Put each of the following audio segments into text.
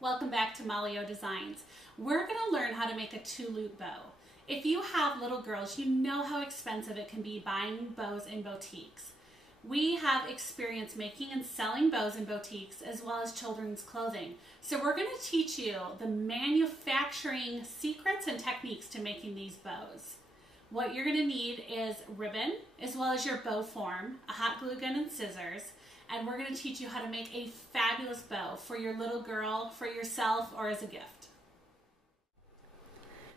Welcome back to Malio Designs. We're going to learn how to make a two-loop bow. If you have little girls, you know how expensive it can be buying bows in boutiques. We have experience making and selling bows in boutiques as well as children's clothing. So we're going to teach you the manufacturing secrets and techniques to making these bows. What you're going to need is ribbon as well as your bow form, a hot glue gun and scissors. And we're going to teach you how to make a fabulous bow for your little girl, for yourself, or as a gift.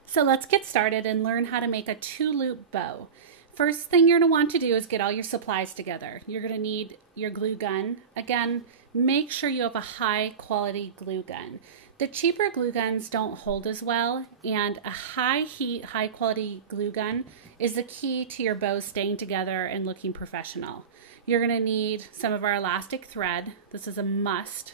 So let's get started and learn how to make a two-loop bow. First thing you're going to want to do is get all your supplies together. You're going to need your glue gun. Again, make sure you have a high quality glue gun. The cheaper glue guns don't hold as well, and a high heat, high quality glue gun is the key to your bow staying together and looking professional. You're going to need some of our elastic thread. This is a must.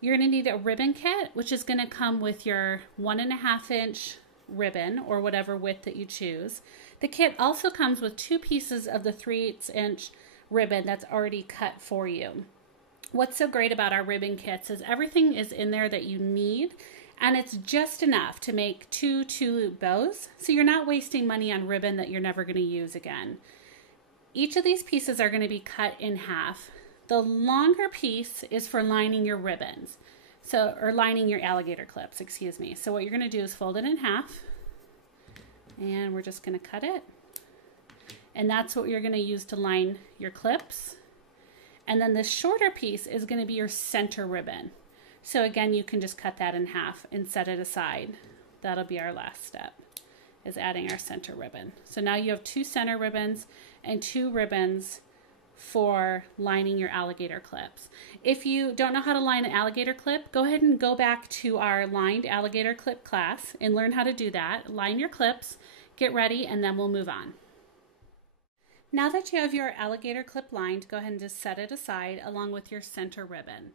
You're going to need a ribbon kit, which is going to come with your 1.5 inch ribbon or whatever width that you choose. The kit also comes with 2 pieces of the 3/8 inch ribbon that's already cut for you. What's so great about our ribbon kits is everything is in there that you need, and it's just enough to make two-loop bows, so you're not wasting money on ribbon that you're never going to use again. Each of these pieces are going to be cut in half. The longer piece is for lining your ribbons, or lining your alligator clips, excuse me. So what you're going to do is fold it in half, and we're just going to cut it. And that's what you're going to use to line your clips. And then the shorter piece is going to be your center ribbon. So again, you can just cut that in half and set it aside. That'll be our last step, is adding our center ribbon. So now you have 2 center ribbons and 2 ribbons for lining your alligator clips. If you don't know how to line an alligator clip, go ahead and go back to our lined alligator clip class and learn how to do that. Line your clips, get ready, and then we'll move on. Now that you have your alligator clip lined, go ahead and just set it aside along with your center ribbon.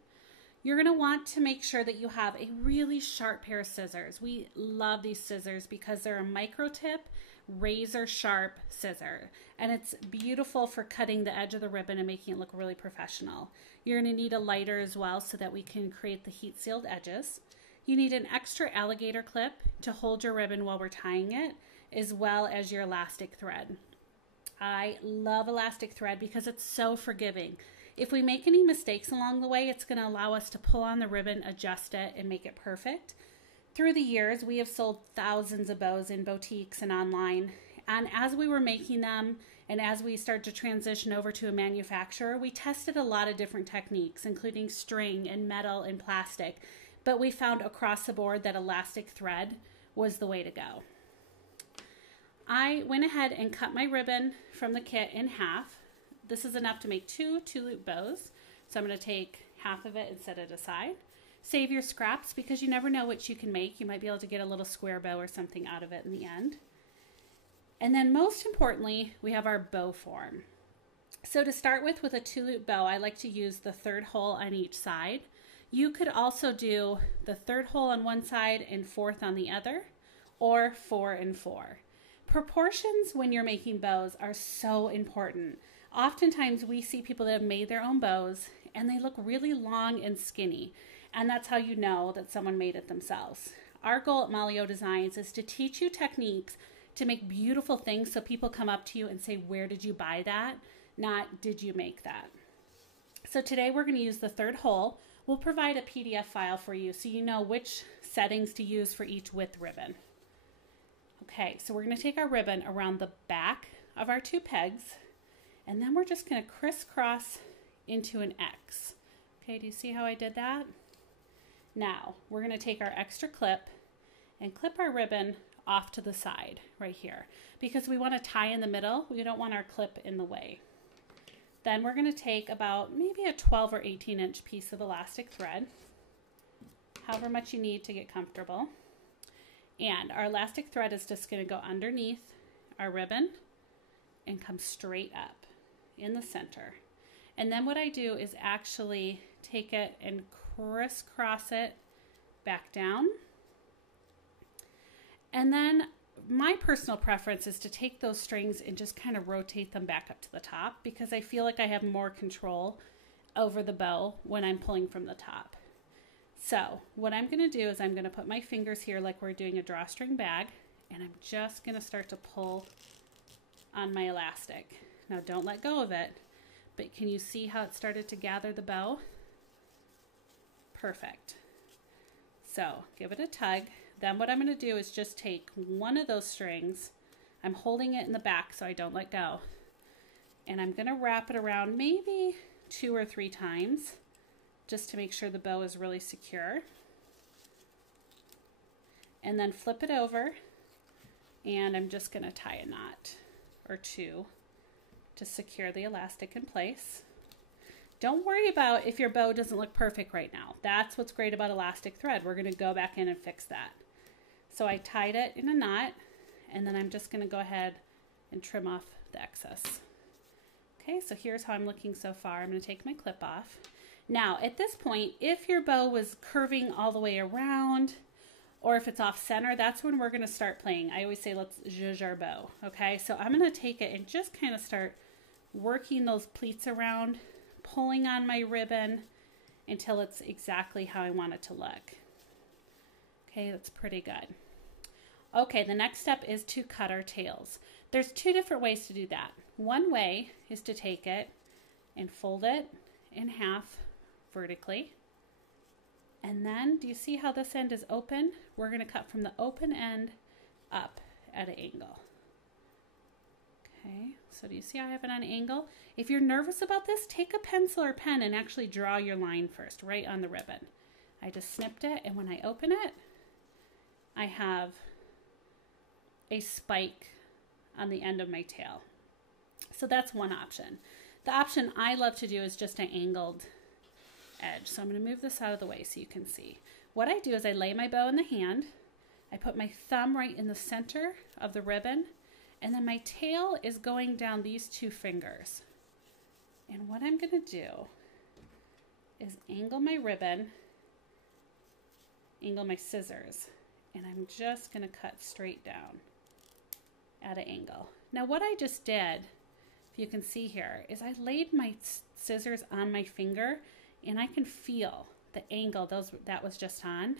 You're going to want to make sure that you have a really sharp pair of scissors. We love these scissors because they're a micro tip, razor sharp scissor, and it's beautiful for cutting the edge of the ribbon and making it look really professional. You're going to need a lighter as well so that we can create the heat sealed edges. You need an extra alligator clip to hold your ribbon while we're tying it, as well as your elastic thread. I love elastic thread because it's so forgiving. If we make any mistakes along the way, it's going to allow us to pull on the ribbon, adjust it, and make it perfect. Through the years, we have sold thousands of bows in boutiques and online. And as we were making them, and as we started to transition over to a manufacturer, we tested a lot of different techniques, including string and metal and plastic. But we found across the board that elastic thread was the way to go. I went ahead and cut my ribbon from the kit in half. This is enough to make 2 two-loop bows. So I'm going to take half of it and set it aside. Save your scraps because you never know what you can make. You might be able to get a little square bow or something out of it in the end. And then most importantly, we have our bow form. So to start with a two-loop bow, I like to use the 3rd hole on each side. You could also do the 3rd hole on one side and 4th on the other, or 4 and 4. Proportions when you're making bows are so important. Oftentimes we see people that have made their own bows and they look really long and skinny, and that's how you know that someone made it themselves. Our goal at Malio Designs is to teach you techniques to make beautiful things so people come up to you and say, where did you buy that? Not, did you make that? So today we're going to use the 3rd hole. We'll provide a PDF file for you so you know which settings to use for each width ribbon. Okay, so we're going to take our ribbon around the back of our 2 pegs, and then we're just going to crisscross into an X. Okay, do you see how I did that? Now, we're going to take our extra clip and clip our ribbon off to the side right here because we want to tie in the middle. We don't want our clip in the way. Then we're going to take about maybe a 12 or 18 inch piece of elastic thread, however much you need to get comfortable. And our elastic thread is just going to go underneath our ribbon and come straight up in the center. And then what I do is actually take it and crisscross it back down. And then my personal preference is to take those strings and just kind of rotate them back up to the top because I feel like I have more control over the bow when I'm pulling from the top. So what I'm going to do is I'm going to put my fingers here like we're doing a drawstring bag, and I'm just going to start to pull on my elastic. Now don't let go of it, but can you see how it started to gather the bow? Perfect. So give it a tug. Then what I'm going to do is just take one of those strings. I'm holding it in the back so I don't let go. And I'm going to wrap it around maybe 2 or 3 times just to make sure the bow is really secure. And then flip it over, and I'm just going to tie a knot or 2 to secure the elastic in place. Don't worry about if your bow doesn't look perfect right now. That's what's great about elastic thread. We're going to go back in and fix that. So I tied it in a knot, and then I'm just going to go ahead and trim off the excess. Okay, so here's how I'm looking so far. I'm going to take my clip off. Now, at this point, if your bow was curving all the way around, or if it's off center, that's when we're going to start playing. I always say, let's zhuzh our bow. Okay, so I'm going to take it and just kind of start working those pleats around, pulling on my ribbon until it's exactly how I want it to look. Okay, that's pretty good. Okay, the next step is to cut our tails. There's 2 different ways to do that. One way is to take it and fold it in half vertically. And then, do you see how this end is open? We're going to cut from the open end up at an angle. Okay, so do you see I have it on an angle? If you're nervous about this, take a pencil or pen and actually draw your line first, right on the ribbon. I just snipped it, and when I open it, I have a spike on the end of my tail. So that's one option. The option I love to do is just an angled edge. So I'm going to move this out of the way so you can see. What I do is I lay my bow in the hand, I put my thumb right in the center of the ribbon, and then my tail is going down these 2 fingers. And what I'm going to do is angle my ribbon, angle my scissors, and I'm just going to cut straight down at an angle. Now what I just did, if you can see here, is I laid my scissors on my finger, and I can feel the angle that was just on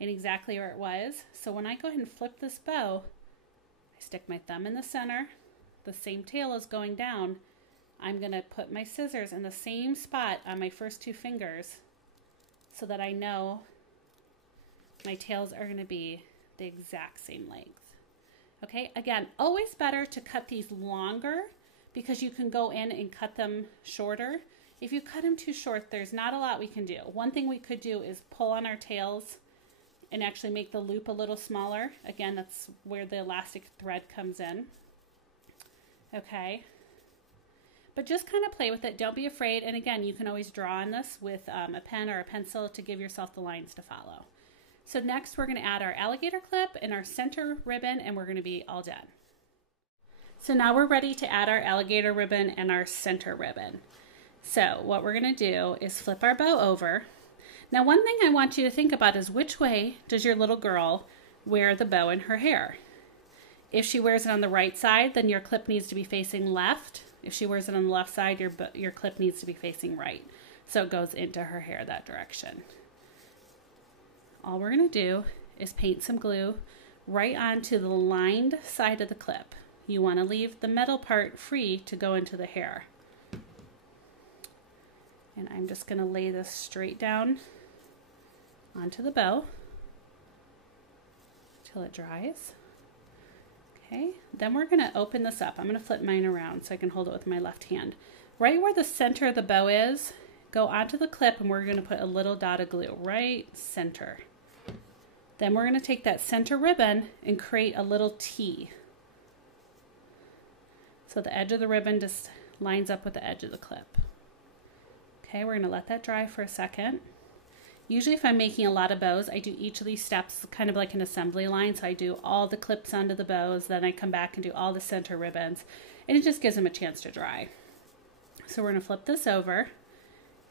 and exactly where it was. So when I go ahead and flip this bow, I stick my thumb in the center, the same tail is going down. I'm going to put my scissors in the same spot on my first 2 fingers so that I know my tails are going to be the exact same length. Okay, again, always better to cut these longer because you can go in and cut them shorter. If you cut them too short, there's not a lot we can do. One thing we could do is pull on our tails and actually make the loop a little smaller. Again, that's where the elastic thread comes in. Okay, but just kind of play with it. Don't be afraid. And again, you can always draw on this with a pen or a pencil to give yourself the lines to follow. So next we're going to add our alligator clip and our center ribbon, and we're going to be all done. So now we're ready to add our alligator ribbon and our center ribbon. So what we're going to do is flip our bow over. Now one thing I want you to think about is which way does your little girl wear the bow in her hair? If she wears it on the right side, then your clip needs to be facing left. If she wears it on the left side, your clip needs to be facing right. So it goes into her hair that direction. All we're going to do is paint some glue right onto the lined side of the clip. You want to leave the metal part free to go into the hair. And I'm just going to lay this straight down onto the bow till it dries. Okay, then we're going to open this up. I'm going to flip mine around so I can hold it with my left hand. Right where the center of the bow is, go onto the clip, and we're going to put a little dot of glue right center. Then we're going to take that center ribbon and create a little T. So the edge of the ribbon just lines up with the edge of the clip. Okay, we're going to let that dry for a second. Usually if I'm making a lot of bows, I do each of these steps kind of like an assembly line. So I do all the clips onto the bows, then I come back and do all the center ribbons, and it just gives them a chance to dry. So we're going to flip this over,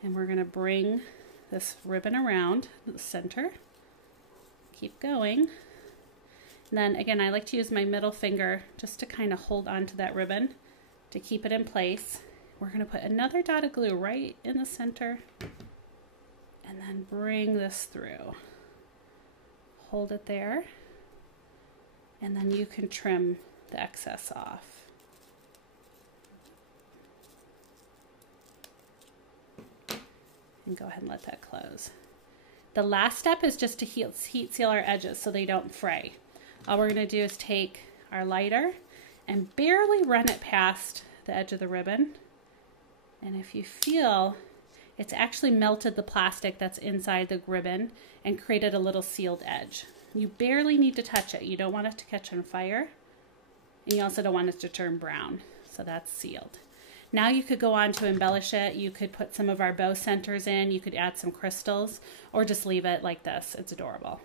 and we're going to bring this ribbon around the center. Keep going. And then again, I like to use my middle finger just to kind of hold onto that ribbon to keep it in place. We're going to put another dot of glue right in the center, and then bring this through. Hold it there, and then you can trim the excess off. And go ahead and let that close. The last step is just to heat seal our edges so they don't fray. All we're going to do is take our lighter and barely run it past the edge of the ribbon. And if you feel, it's actually melted the plastic that's inside the ribbon and created a little sealed edge. You barely need to touch it. You don't want it to catch on fire, and you also don't want it to turn brown. So that's sealed. Now you could go on to embellish it. You could put some of our bow centers in. You could add some crystals or just leave it like this. It's adorable.